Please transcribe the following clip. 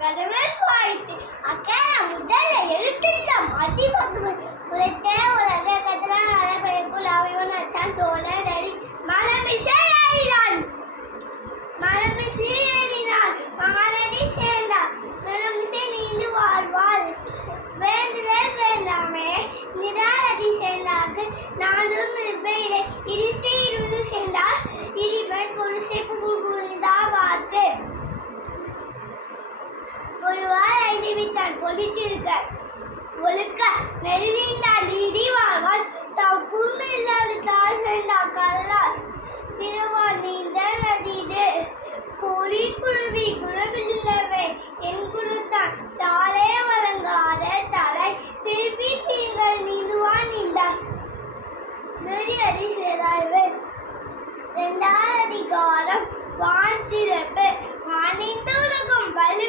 கடவுள் வாழ்த்து அக்கா முதல்ல எழுத்தில்லம் அதிபத்துவ உலகே உலக கதறான் அலபைக்குள் அவைவன் அச்சான் தோழன் நெறி மரமிசையாயினான் மகாநதி சேர்ந்தார் மரமிசை நீண்டு வாழ்வாள் வேண்டுதல் வேண்டாமே நிதானதி சேர்ந்தாக்கு நாடும் இருப்பையிலே இரிசை இருண்டு சேர்ந்தார் இரிவன் பொருசை புகுந்தாவாச்சு ஒருவாறு ஐடிவித்தான் பொலித்திருக்க ஒழுக்க நெருவிந்தான் நீதி வாழ்வாள் தாம் குறுமில்லாத தாய் சேர்ந்தார் கல்லால் பிறவான் நீந்த நதிது கோழி குருவி குறவில்லவே என் குருத்தான் தாளே வழங்காத தலை பிரிப்பி நீங்கள் நீந்துவான் நீந்தார் நெறி சேராய்வு 2வது அதிகாரம் வான் சிறப்பு வானிந்த உலகம் வலுவி